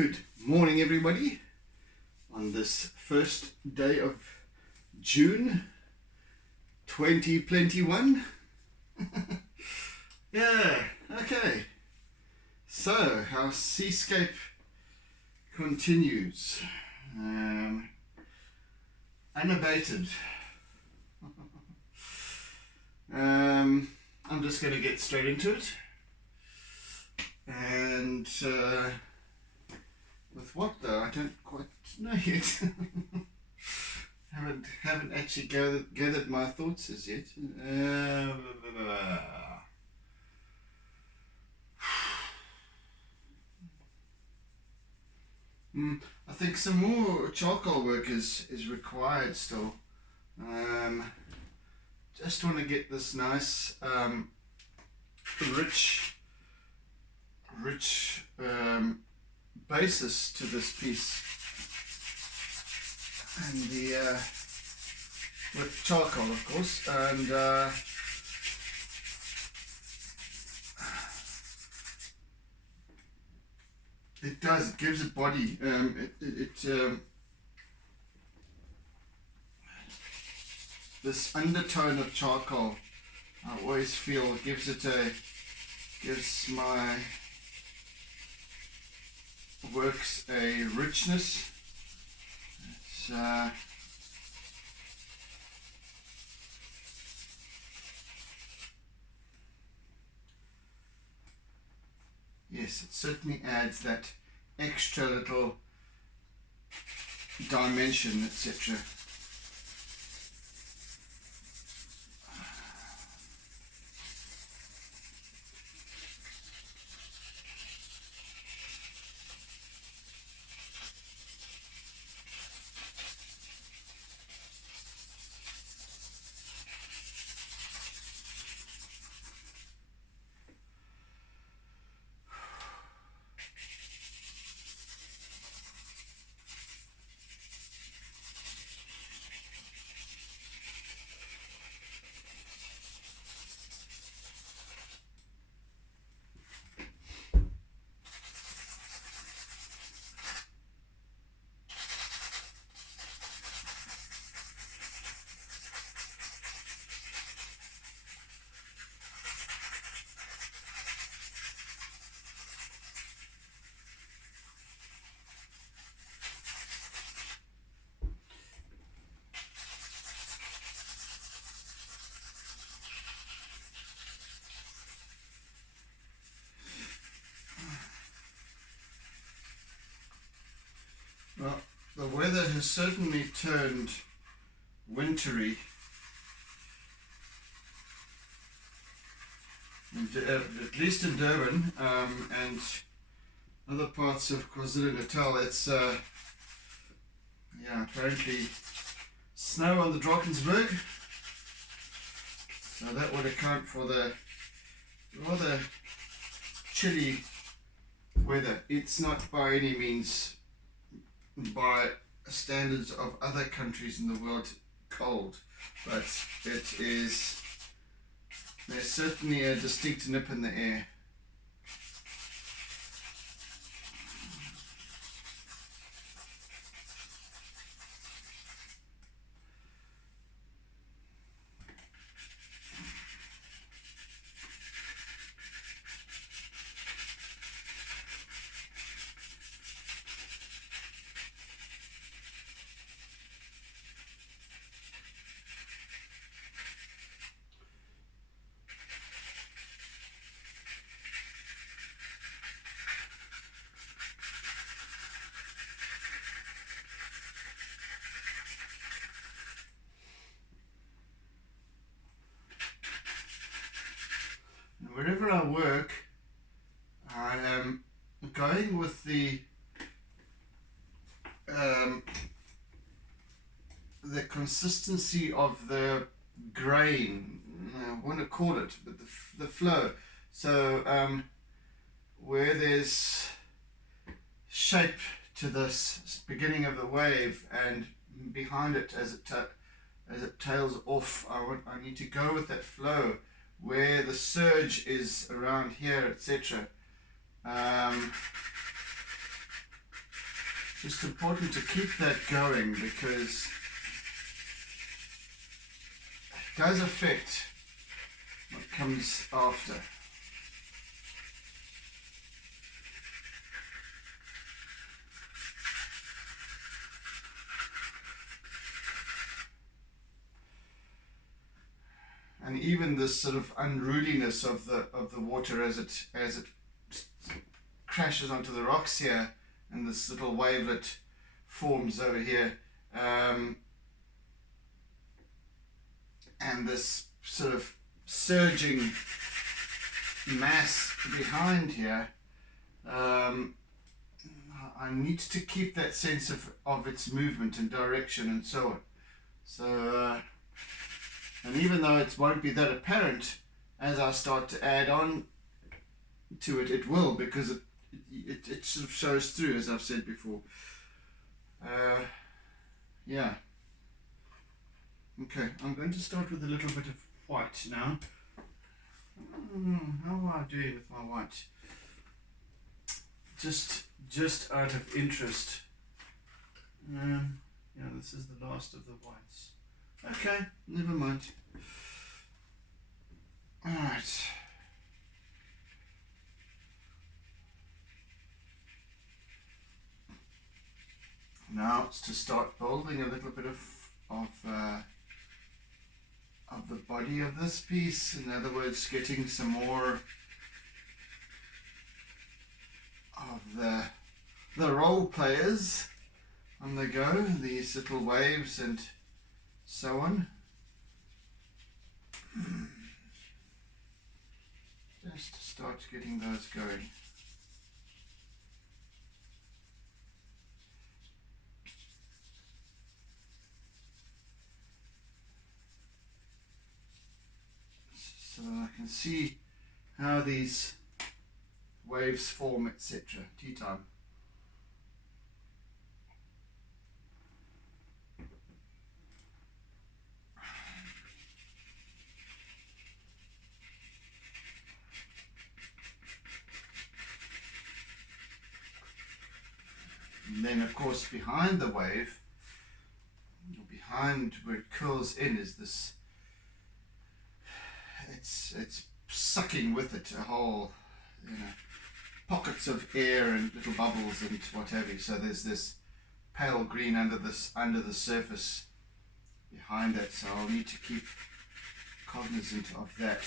Good morning, everybody, on this first day of June 2021. Yeah, okay. So, our seascape continues. Unabated. I'm just going to get straight into it. And with what though? I don't quite know yet. haven't actually gathered my thoughts as yet. I think some more charcoal work is required still. Just want to get this nice rich basis to this piece, and the with charcoal, of course, and it gives it body. This undertone of charcoal, I always feel gives my works a richness. It's yes, it certainly adds that extra little dimension, etc. Well, the weather has certainly turned wintry, at least in Durban and other parts of KwaZulu-Natal. It's apparently snow on the Drakensberg, so that would account for the rather chilly weather. It's not by any means, by standards of other countries in the world, cold, but there's certainly a distinct nip in the air. Wherever I work, I am going with the consistency of the grain. I want to call it, but the flow. So where there's shape to this beginning of the wave, and behind it as it tails off, I need to go with that flow. Where the surge is around here, etc. just important to keep that going because it does affect what comes after. And even this sort of unruliness of the water as it crashes onto the rocks here, and this little wavelet forms over here, and this sort of surging mass behind here, I need to keep that sense of its movement and direction and so on. So, and even though it won't be that apparent, as I start to add on to it, it will, because it sort of shows through, as I've said before. Yeah. Okay, I'm going to start with a little bit of white now. How am I doing with my white? Just out of interest. Yeah, this is the last of the whites. Okay, never mind. Alright. Now it's to start building a little bit of the body of this piece. In other words, getting some more of the role players on the go, these little waves and so on. Just to start getting those going. So that I can see how these waves form, etc. Tea time. And then of course behind the wave, behind where it curls in, is this, it's sucking with it a whole, pockets of air and little bubbles and what have you. So there's this pale green under the surface behind that, so I'll need to keep cognizant of that.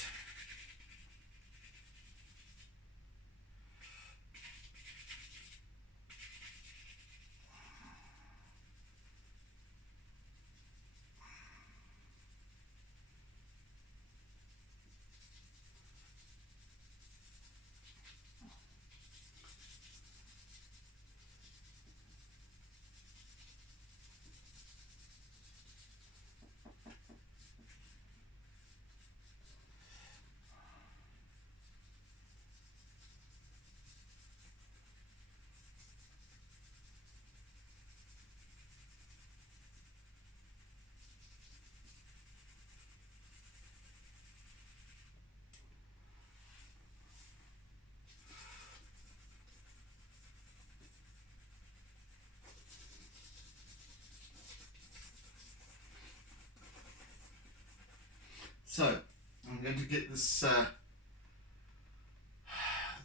So I'm going to get this,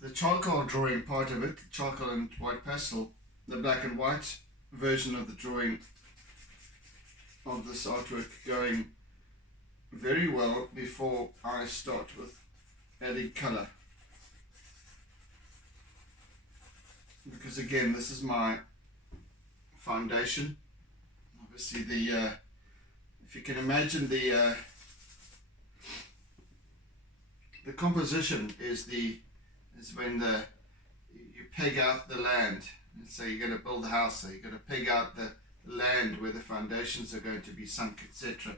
the charcoal drawing part of it, charcoal and white pastel, the black and white version of the drawing of this artwork going very well before I start with adding color. Because again, this is my foundation. Obviously if you can imagine the composition is when you peg out the land. So you're going to build a house, so you're going to peg out the land where the foundations are going to be sunk, etc.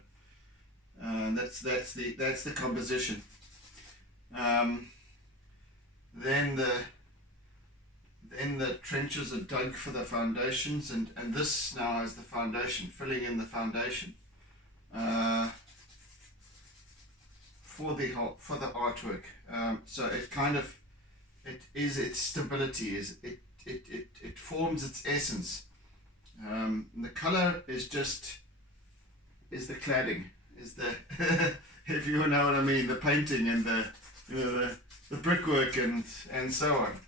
That's the composition. Then the trenches are dug for the foundations, and this now is the foundation, filling in the foundation for the artwork. So it kind of, its stability is it forms its essence The color is the cladding, is the if you know what I mean, the painting and the the brickwork and so on.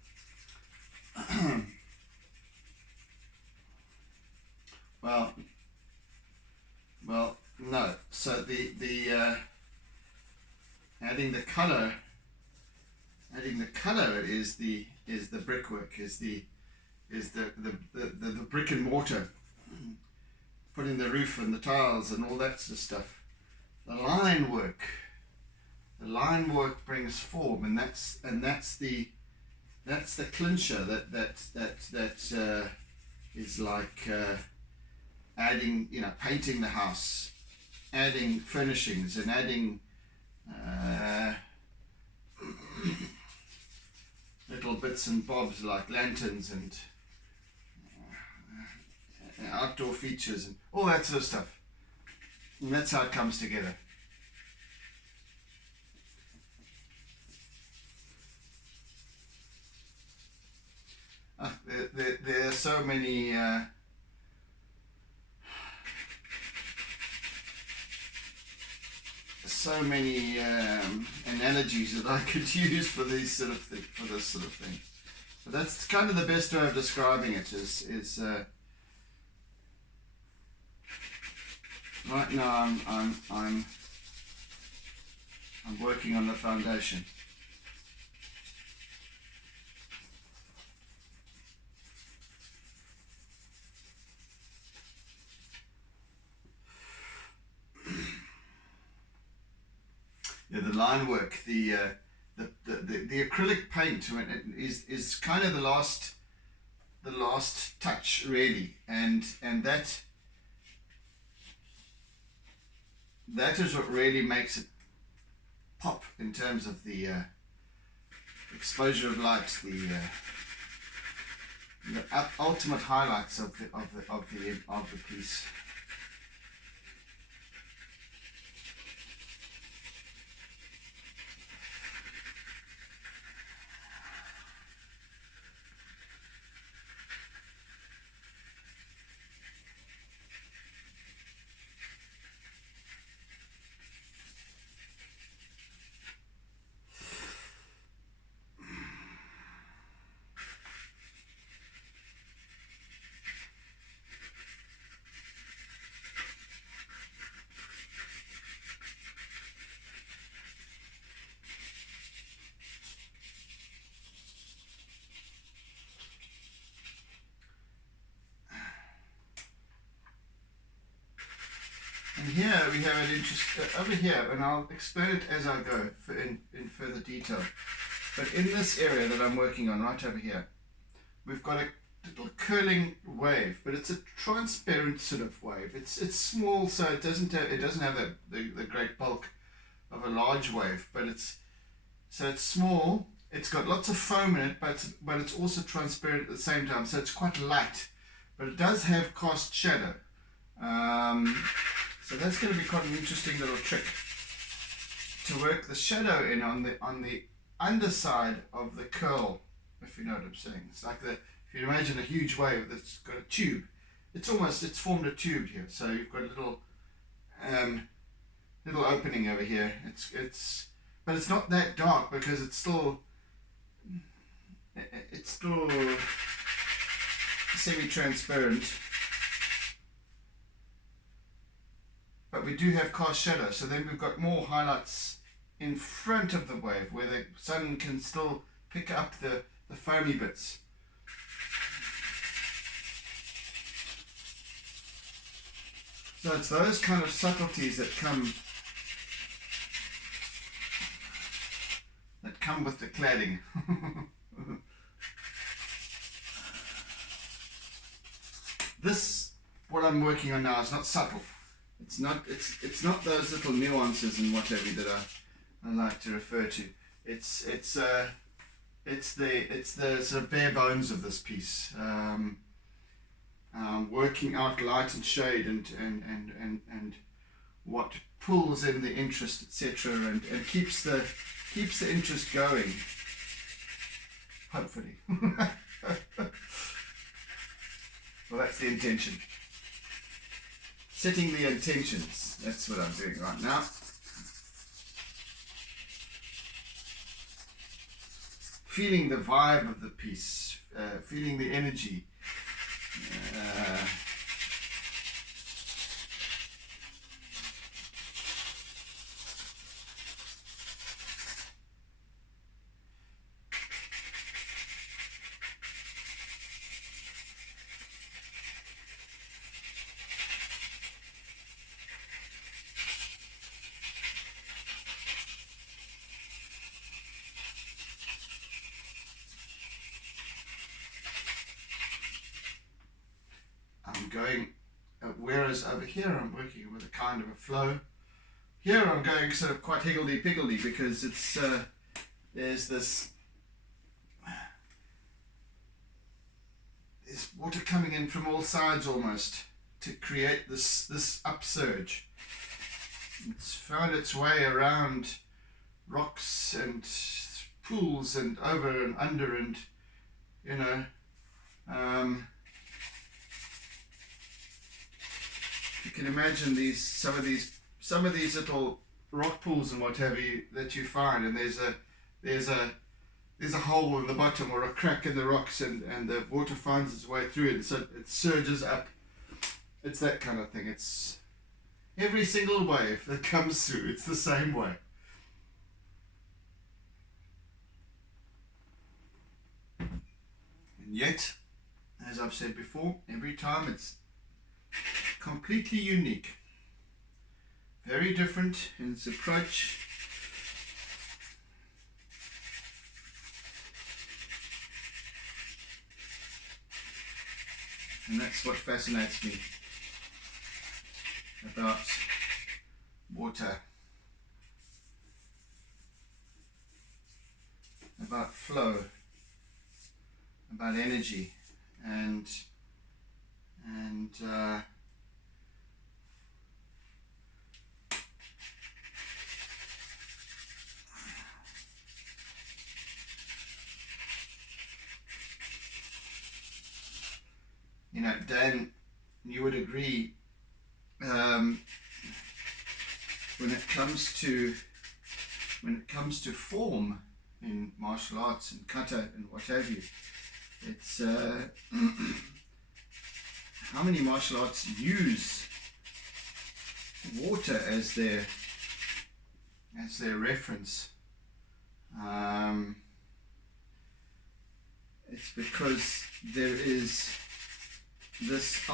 Well, no. So the adding the color is the brickwork, is the brick and mortar, putting the roof and the tiles and all that sort of stuff. The line work brings form, and that's the clincher that is like adding, painting the house, adding furnishings, and adding little bits and bobs like lanterns and outdoor features and all that sort of stuff. And that's how it comes together. There are so many analogies that I could use for these sort of for this sort of thing. But that's kind of the best way of describing it. Is right now I'm working on the foundation. Yeah, the line work, the acrylic paint is kind of the last touch, really, and that is what really makes it pop in terms of the exposure of light, the ultimate highlights of the piece. And here we have an interest over here, and I'll explain it as I go in further detail. But in this area that I'm working on, right over here, we've got a little curling wave, but it's a transparent sort of wave. It's small, so it doesn't have the great bulk of a large wave, but it's small. It's got lots of foam in it, but it's also transparent at the same time, so it's quite light, but it does have cast shadow. So that's going to be quite an interesting little trick to work the shadow in on the underside of the curl, if you know what I'm saying. It's like if you imagine a huge wave that's got a tube, it's formed a tube here. So you've got a little opening over here. But it's not that dark because it's still semi-transparent. But we do have cast shadow, so then we've got more highlights in front of the wave where the sun can still pick up the foamy bits. So it's those kind of subtleties that come with the cladding. This, what I'm working on now, is not subtle. It's not those little nuances and what have you that I like to refer to. It's the sort of bare bones of this piece. Working out light and shade and what pulls in the interest, etc., and keeps the interest going. Hopefully. Well, that's the intention. Setting the intentions. That's what I'm doing right now. Feeling the vibe of the piece, feeling the energy. I'm going, whereas over here I'm working with a kind of a flow. Here I'm going sort of quite higgledy-piggledy because it's there's this water coming in from all sides almost to create this upsurge. It's found its way around rocks and pools and over and under, and you know, you can imagine some of these little rock pools and what have you that you find, and there's a hole in the bottom or a crack in the rocks, and the water finds its way through it, so it surges up. It's that kind of thing. It's every single wave that comes through, it's the same way. And yet, as I've said before, every time it's completely unique, very different in its approach. And that's what fascinates me about water, about flow, about energy, and you know, Dan, you would agree, when it comes to form in martial arts and kata and what have you, it's how many martial arts use water as their reference. It's because there is this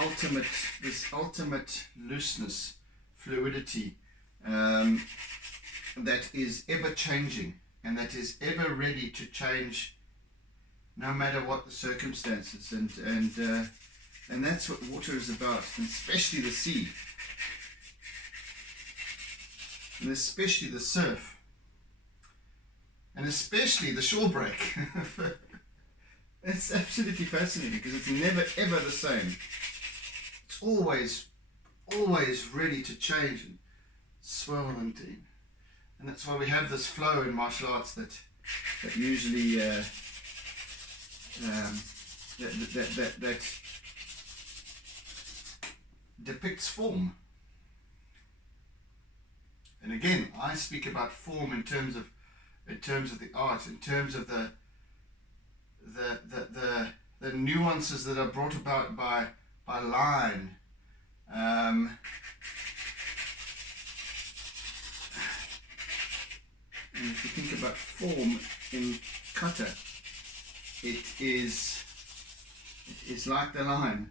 ultimate looseness, fluidity, that is ever changing and that is ever ready to change no matter what the circumstances, and that's what water is about, and especially the sea, and especially the surf, and especially the shore break. It's absolutely fascinating because it's never ever the same. It's always ready to change and swirl, and that's why we have this flow in martial arts that usually that depicts form. And again, I speak about form in terms of the art, in terms of the nuances that are brought about by line. And if you think about form in kata, it is like the line.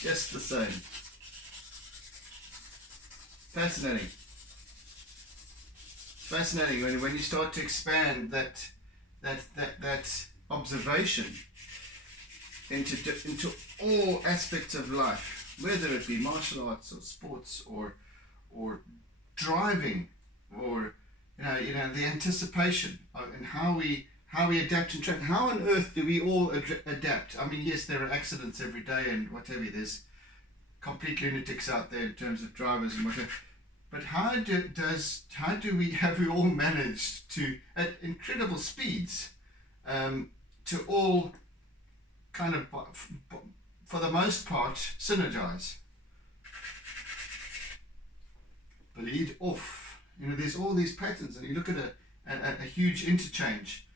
Just the same. Fascinating. Fascinating when you start to expand that observation into all aspects of life, whether it be martial arts or sports or driving, or you know the anticipation and how we adapt and track. How on earth do we all adapt? I mean, yes, there are accidents every day and whatever. There's complete lunatics out there in terms of drivers and whatever. But have we all managed to, at incredible speeds, to all kind of, for the most part, synergize. Bleed off. You know, there's all these patterns, and you look at a huge interchange.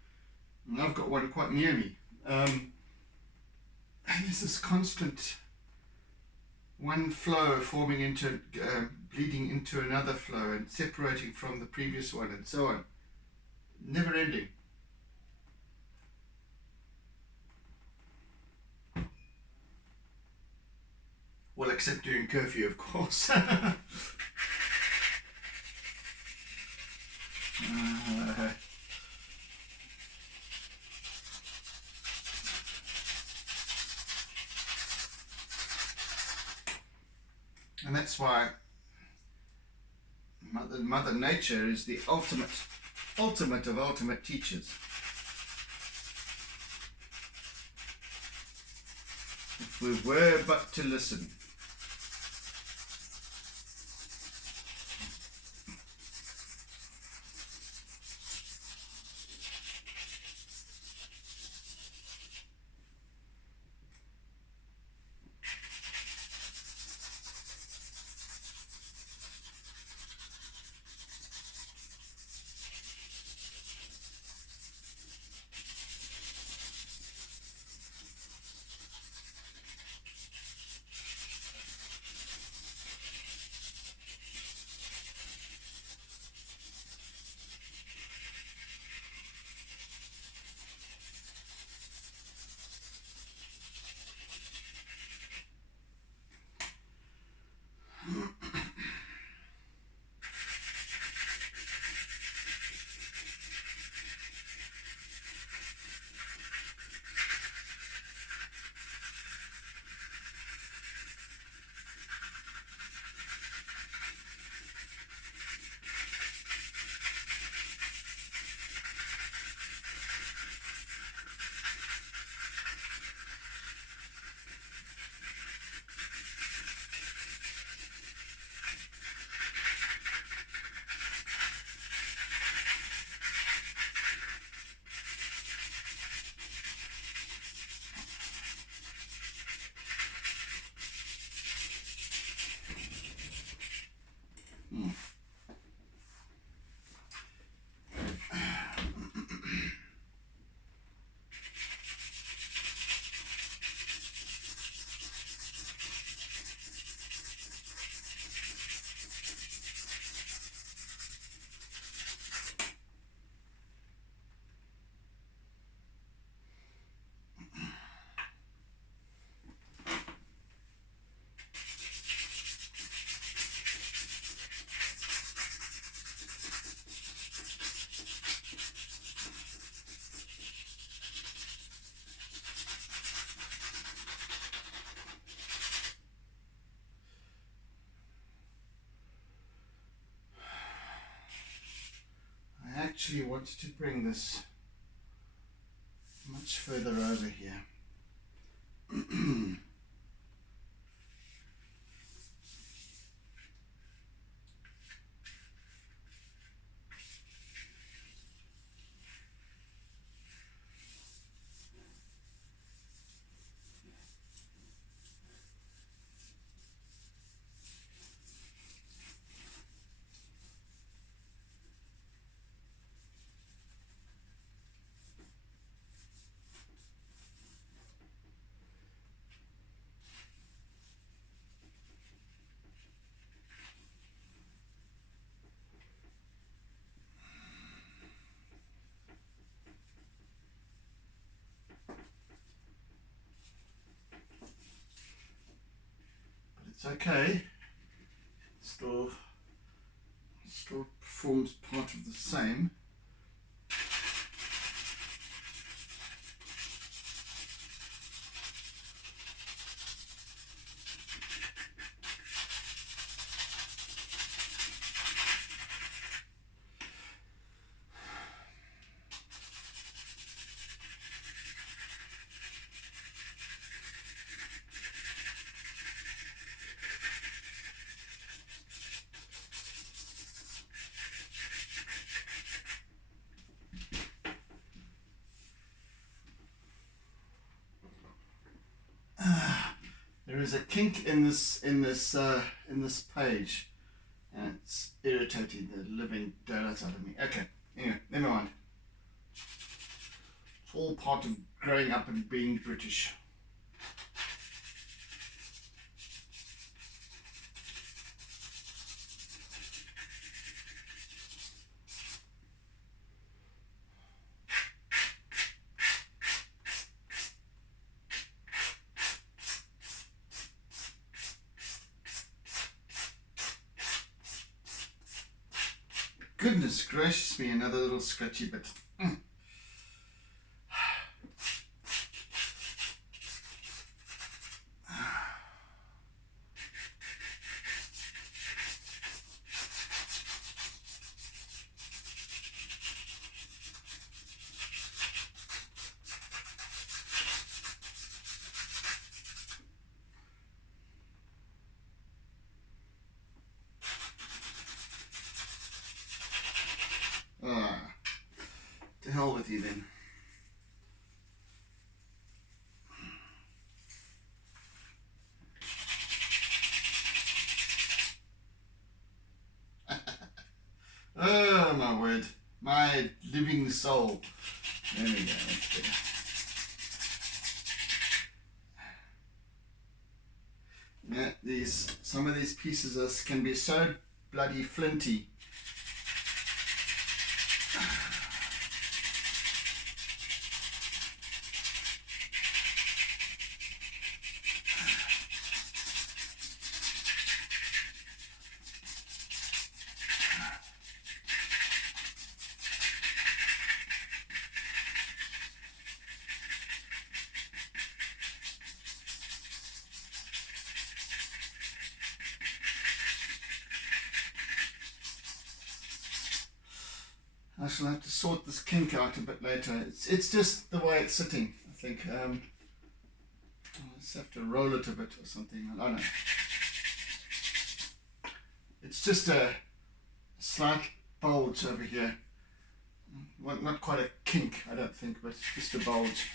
And I've got one quite near me. And there's this constant one flow forming into, bleeding into another flow and separating from the previous one and so on. Never ending. Well, except during curfew, of course. And that's why Mother Nature is the ultimate of ultimate teachers. If we were but to listen. I actually want to bring this much further over here. It's okay. It still forms part of the same. There is a kink in this page, and it's irritating the living daylights out of me. Okay, anyway, never mind. It's all part of growing up and being British. Goodness gracious me, another little scratchy bit. To hell with you then. Oh my word, my living soul. There we go, that's better. Yeah, some of these pieces can be so bloody flinty. I shall have to sort this kink out a bit later. It's just the way it's sitting, I think. I'll just have to roll it a bit or something. I don't know. It's just a slight bulge over here. Well, not quite a kink, I don't think, but just a bulge.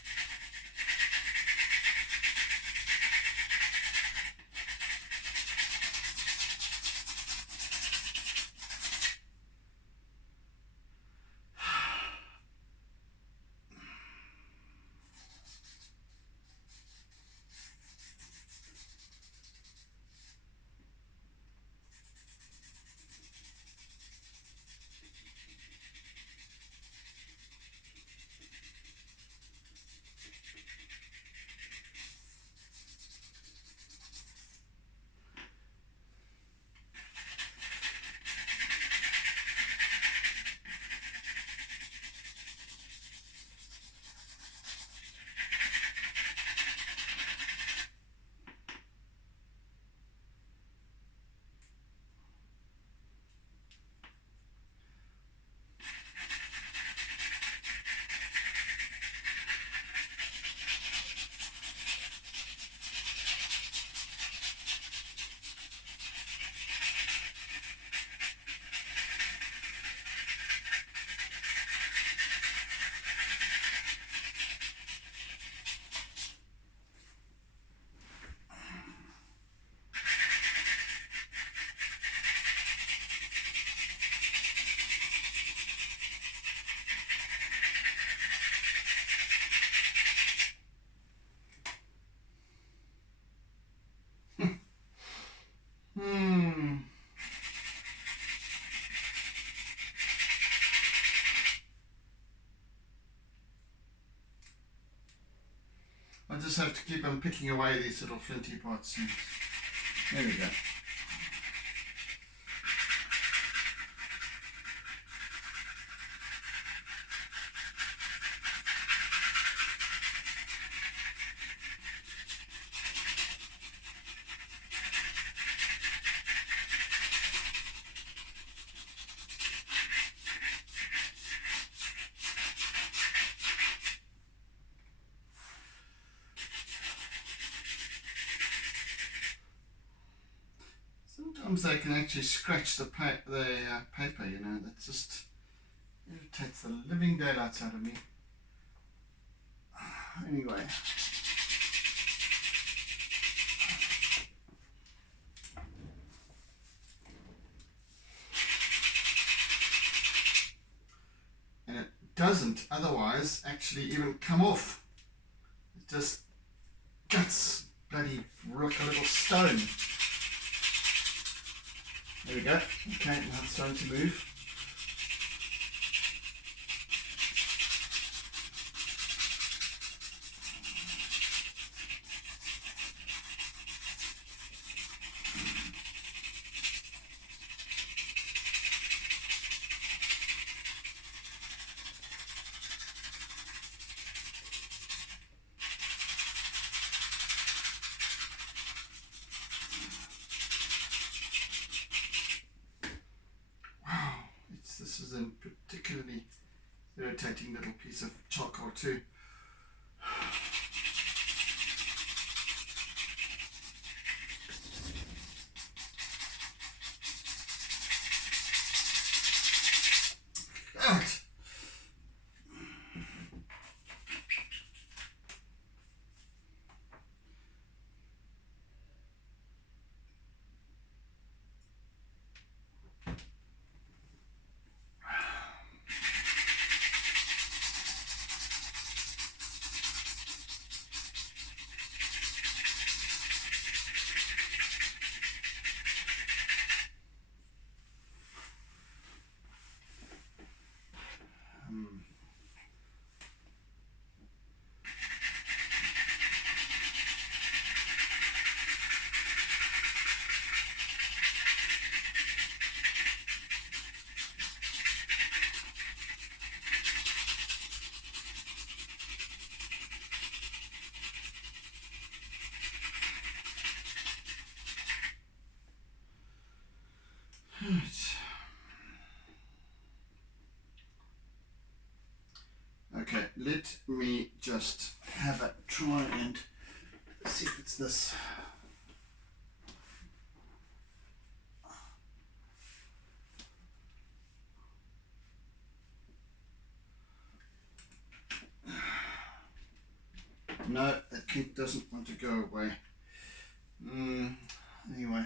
I just have to keep on picking away these little flinty parts. There we go. Sometimes they can actually scratch the paper, you know. That just irritates the living daylights out of me. Anyway. doesn't otherwise actually even come off. It just guts bloody rock a little stone. There we go. Okay, now it's starting to move. This is a particularly irritating little piece of charcoal too. Out. Okay, let me just have a try and see if it's this. No, that kink doesn't want to go away. Anyway,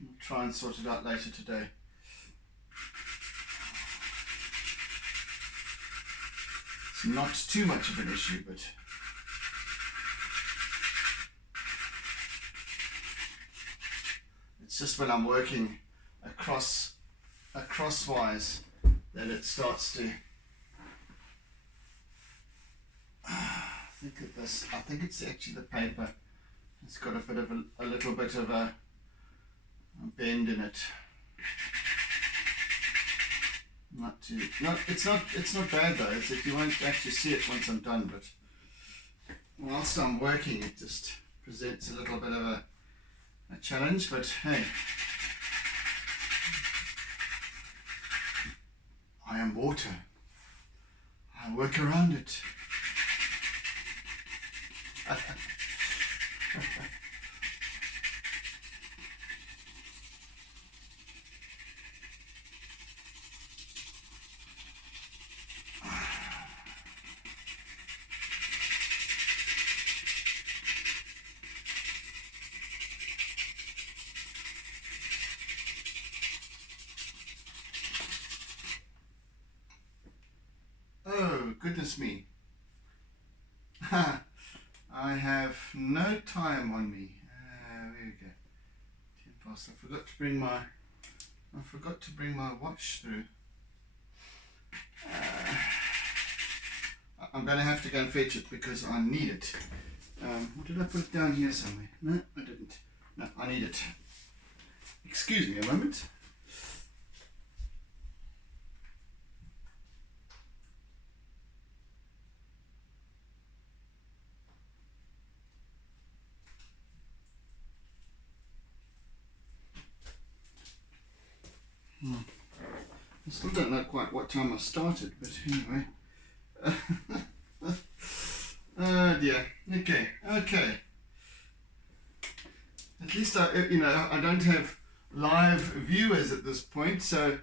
I'll try and sort it out later today. It's not too much of an issue, but it's just when I'm working crosswise that it starts to. Look at this. I think it's actually the paper. It's got a bit of a little bit of a bend in it. Not too. No, it's not bad though. It's if you won't actually see it once I'm done. But whilst I'm working, it just presents a little bit of a challenge. But hey, I am water. I work around it. Oh, goodness me. I have no time on me. There we go. 10 past. I forgot to bring my watch through. I'm going to have to go and fetch it because I need it. What did I put it down here somewhere? No, I didn't. No, I need it. Excuse me a moment. I still don't know quite what time I started, but anyway. Oh dear. Okay. At least I don't have live viewers at this point, so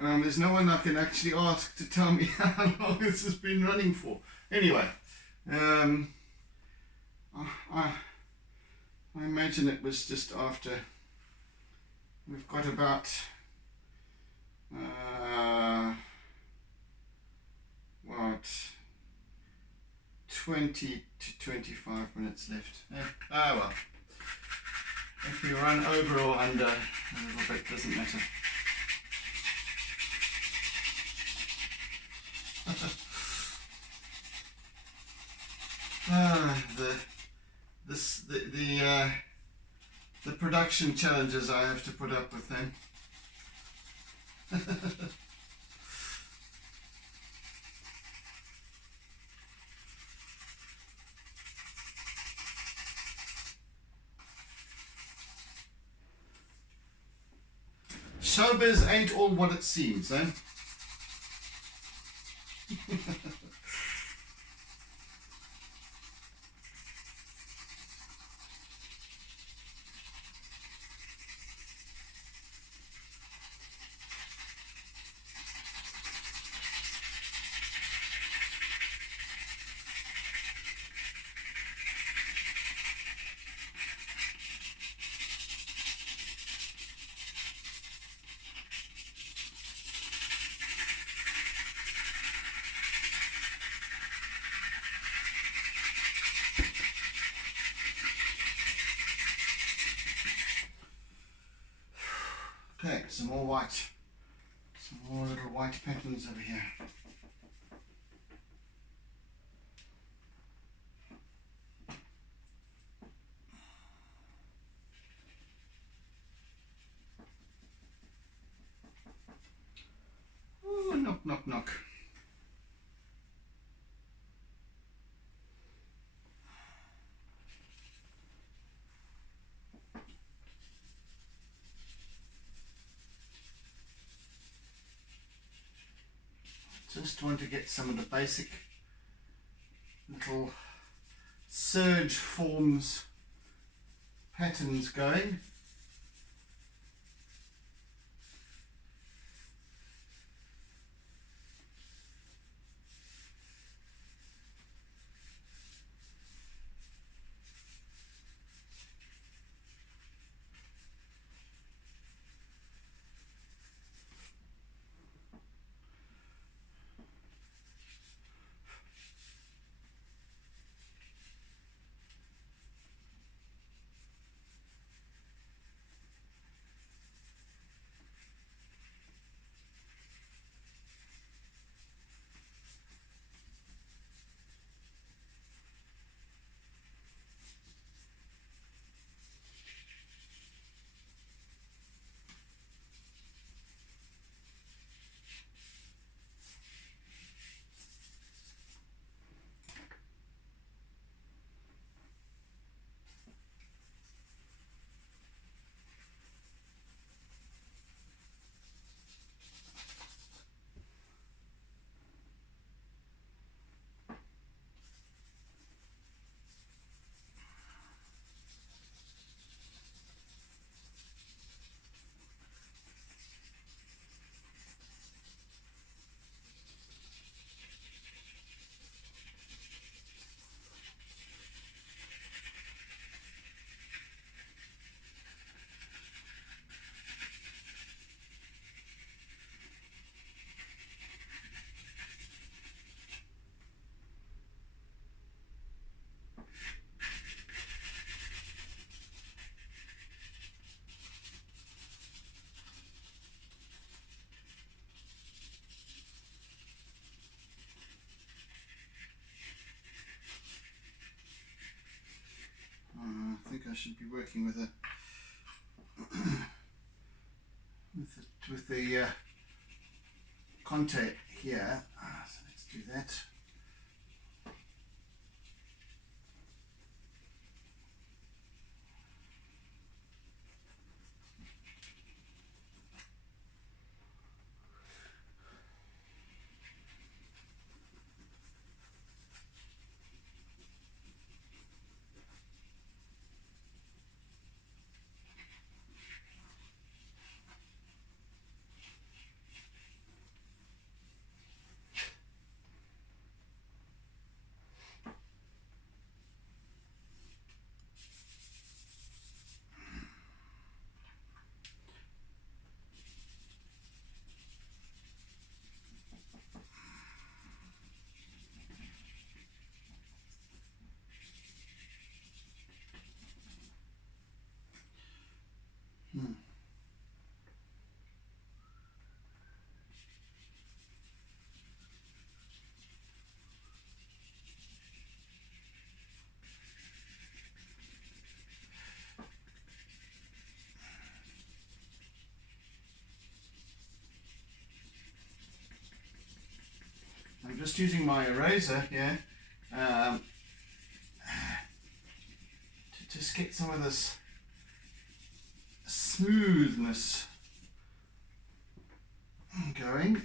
there's no one I can actually ask to tell me how long this has been running for. Anyway, I imagine it was just after. We've got about 20 to 25 minutes left. Ah well, if we run over or under a little bit, doesn't matter. The production challenges I have to put up with then. Showbiz ain't all what it seems, eh? Okay, some more white. Some more little white patterns over here. Ooh, knock, knock, knock. Just want to get some of the basic little surge forms patterns going. I think I should be working with a with the contact here. So let's do that. just using my eraser here to just get some of this smoothness going.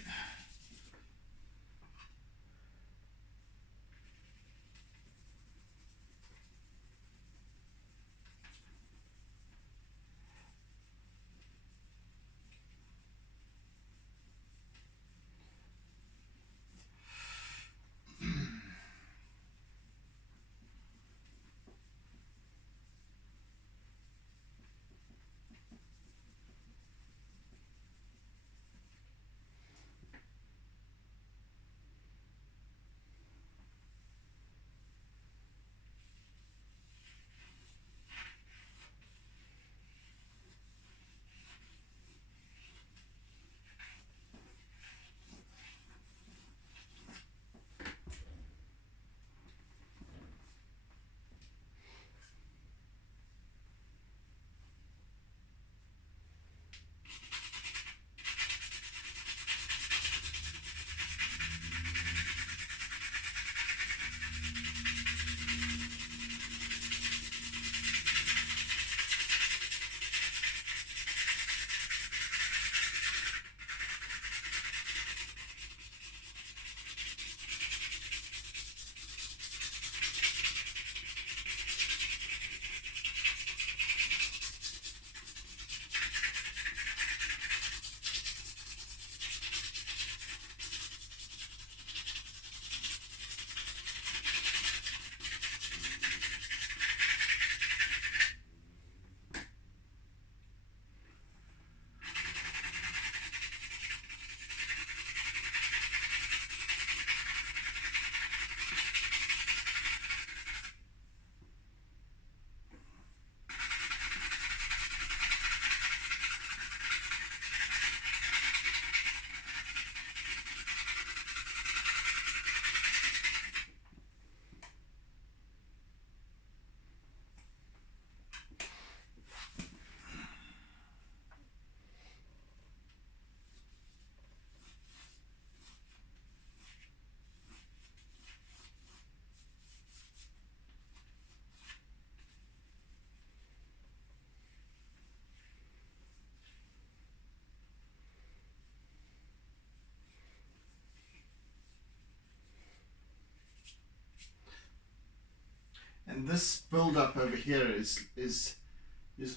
And this build up over here is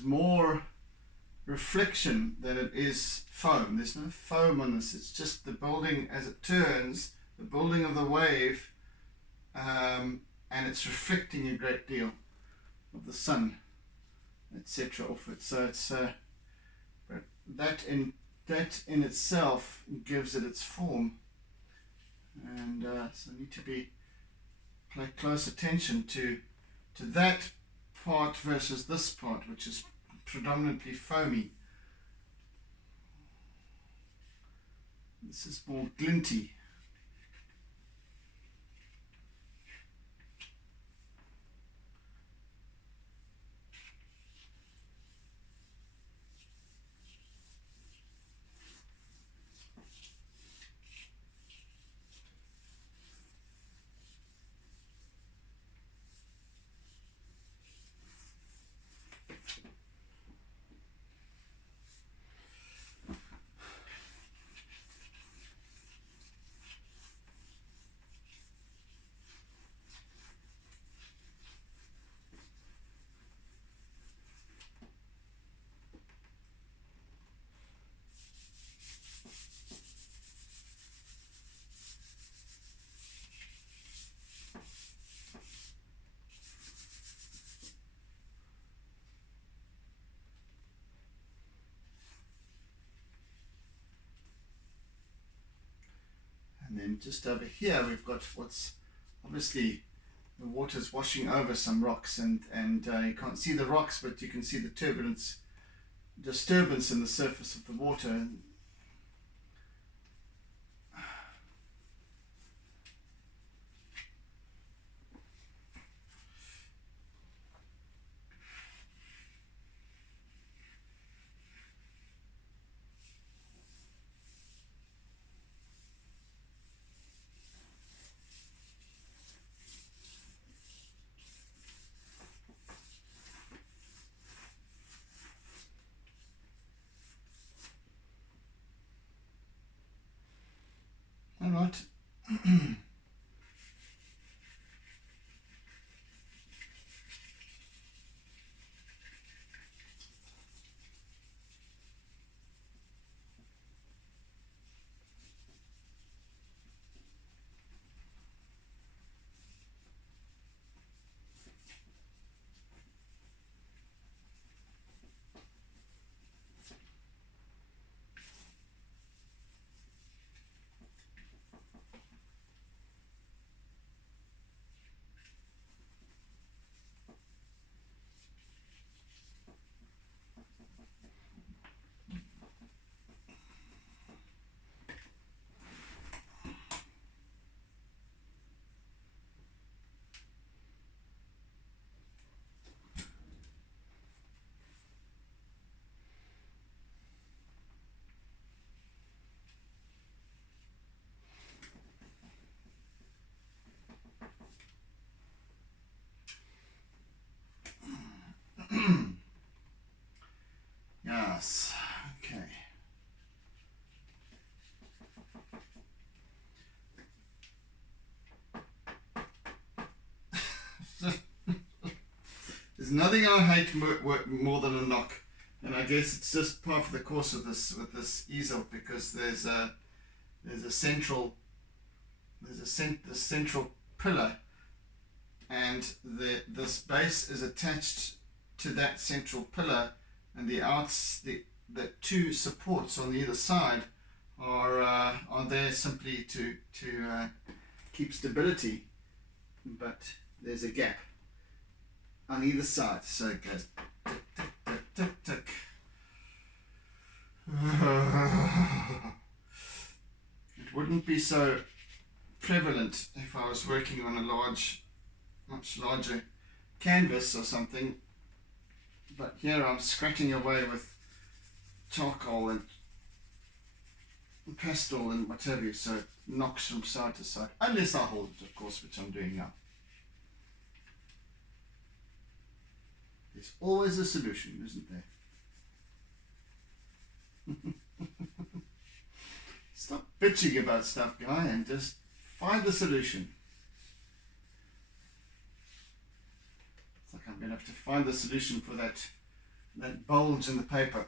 more reflection than it is foam. There's no foam on this. It's just the building as it turns, the building of the wave, and it's reflecting a great deal of the sun, etc. off it. So it's that in itself gives it its form, and so I need to pay close attention to that part versus this part, which is predominantly foamy. This is more glinty. And then just over here we've got what's obviously the water's washing over some rocks, and you can't see the rocks, but you can see the disturbance in the surface of the water. Yes, okay. There's nothing I hate more than a knock, and I guess it's just part of the course of this with this easel, because there's a central central pillar, and this base is attached to that central pillar, and the two supports on either side are there simply to keep stability, but there's a gap on either side, so it goes tick, tick, tick, tick, tick. It wouldn't be so prevalent if I was working on a much larger canvas or something, but here I'm scratching away with charcoal and pastel and what have you, so it knocks from side to side, unless I hold it, of course, which I'm doing now. There's always a solution, isn't there? Stop bitching about stuff, guy, and just find the solution. It's like I'm going to have to find the solution for that bulge in the paper.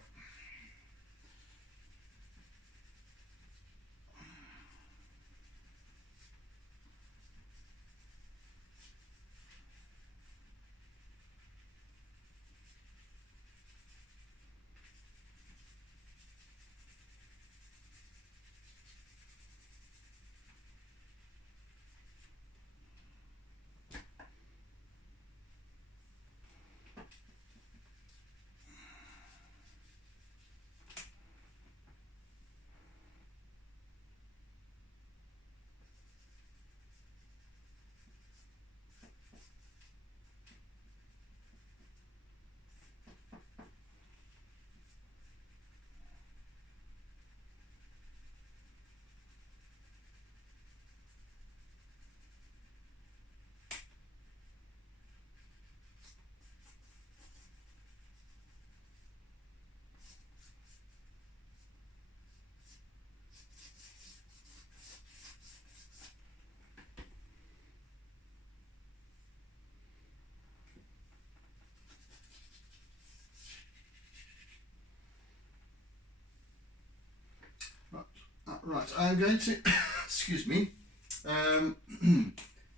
Right, I'm going to, excuse me,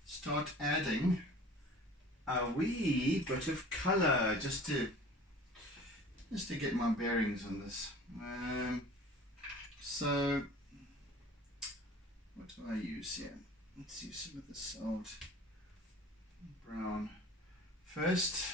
start adding a wee bit of colour just to get my bearings on this. So what do I use here? Let's use some of this old brown first.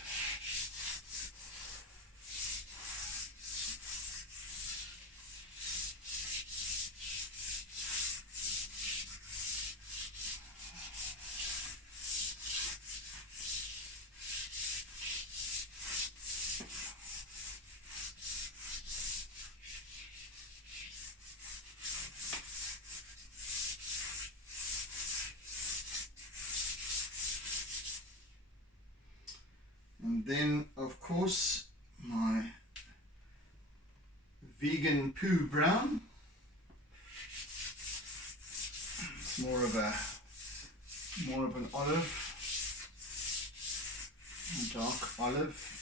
And then, of course, my vegan poo brown. more of an olive, a dark olive.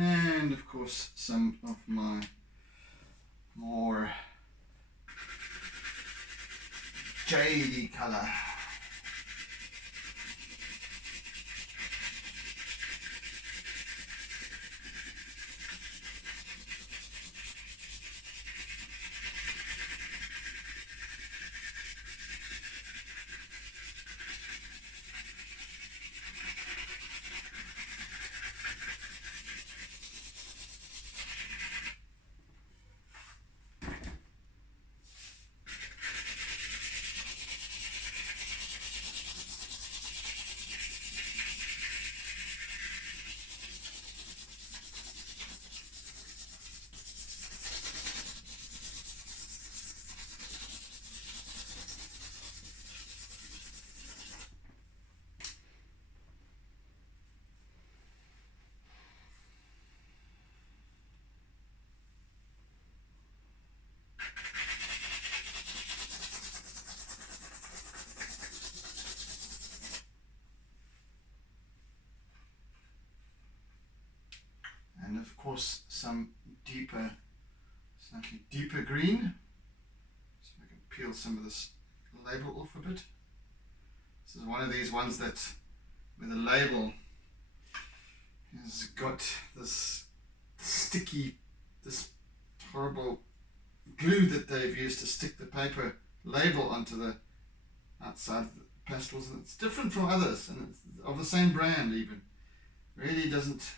And of course some of my more jadey colour. And of course some slightly deeper green. So I can peel some of this label off a bit. This is one of these ones that where the label has got this sticky, this horrible glue that they've used to stick the paper label onto the outside of the pastels, and it's different from others, and it's of the same brand even. Really doesn't.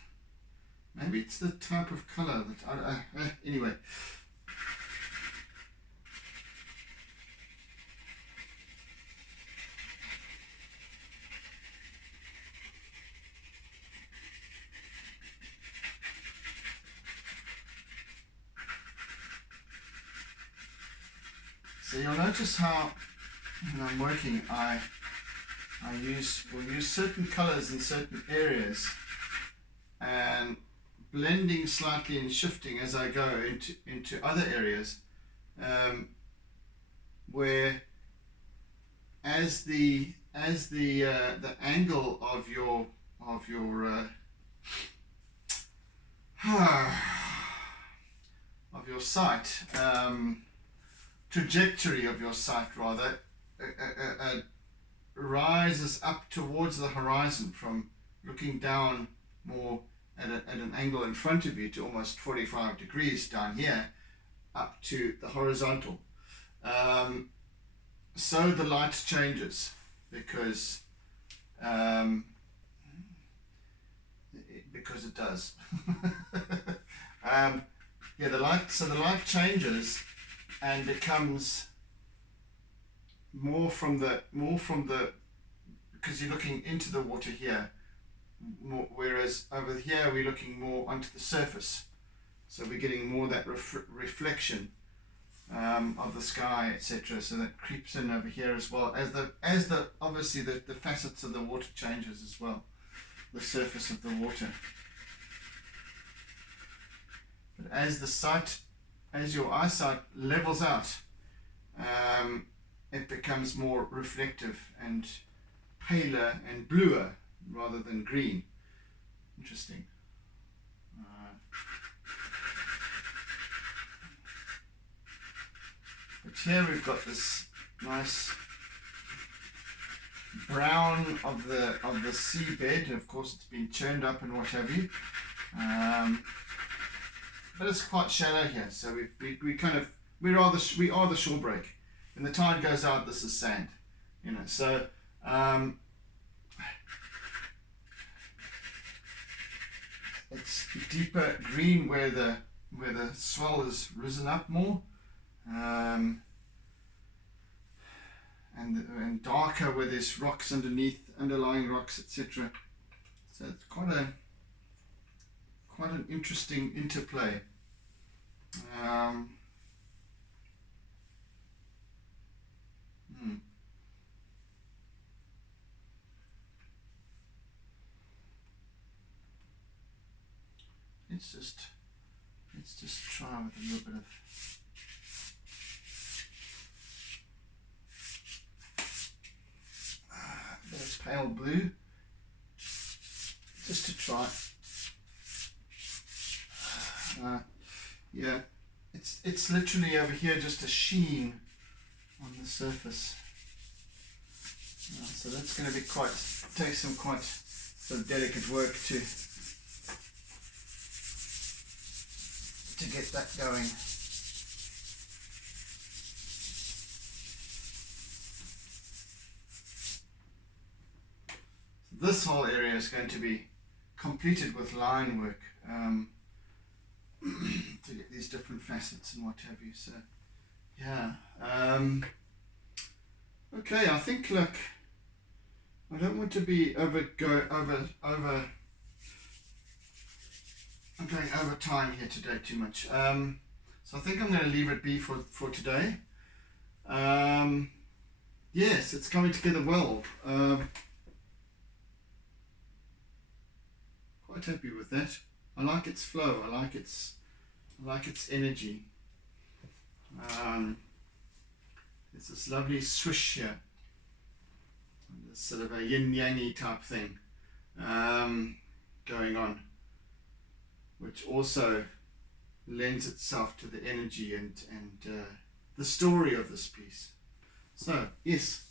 Maybe it's the type of colour that anyway. So you'll notice how when I'm working, will use certain colours in certain areas, and blending slightly and shifting as I go into other areas, where as the angle of your of your sight, trajectory of your sight rather, rises up towards the horizon from looking down more at an angle in front of you to almost 45 degrees down here up to the horizontal. So the light changes because it does. Yeah, the light changes and becomes more from the because you're looking into the water here, whereas over here we're looking more onto the surface, so we're getting more that reflection of the sky, etc. So that creeps in over here as well as the obviously the facets of the water changes as well, the surface of the water. But as your eyesight levels out, it becomes more reflective and paler and bluer rather than green. Interesting. But here we've got this nice brown of the seabed. Of course, it's been churned up and what have you. But it's quite shallow here, so we are the shore break. When the tide goes out, this is sand, So it's deeper green where the swell has risen up more, and darker where there's rocks underneath, underlying rocks, etc. So it's quite an interesting interplay. Let's just try with a little bit of there's pale blue, just to try. Yeah, it's literally over here just a sheen on the surface. So that's going to be take some quite sort of delicate work to get that going. This whole area is going to be completed with line work to get these different facets and what have you. So yeah, okay, I think, look, I don't want to be I'm going over time here today too much. So I think I'm going to leave it be for today. Yes, it's coming together well. Quite happy with that. I like its flow. I like its energy. There's this lovely swish here. This sort of a yin-yangy type thing going on, which also lends itself to the energy and the story of this piece. So yes,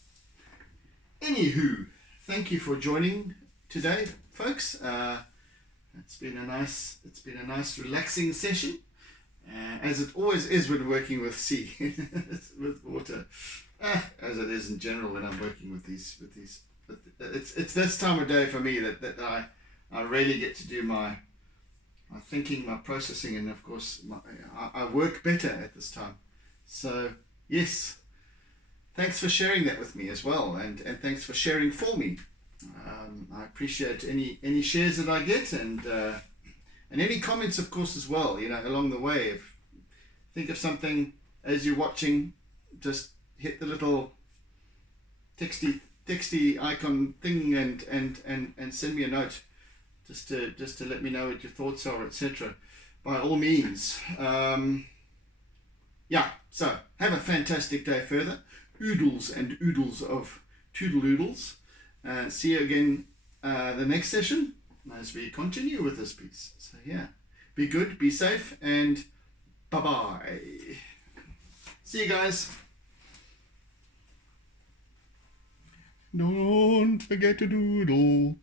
anywho, thank you for joining today, folks. It's been a nice relaxing session, as it always is when working with sea, with water, as it is in general when I'm working with these. It's this time of day for me that I really get to do my thinking, my processing, and of course I work better at this time. So yes, thanks for sharing that with me as well, and thanks for sharing for me. I appreciate any shares that I get, and any comments, of course, as well. Along the way, if think of something as you're watching, just hit the little texty icon thing and send me a note, just to let me know what your thoughts are, etc. By all means. Yeah. So have a fantastic day further. Oodles and oodles of toodle-oodles. See you again the next session as we continue with this piece. So yeah, be good, be safe, and bye-bye. See you guys. Don't forget to doodle.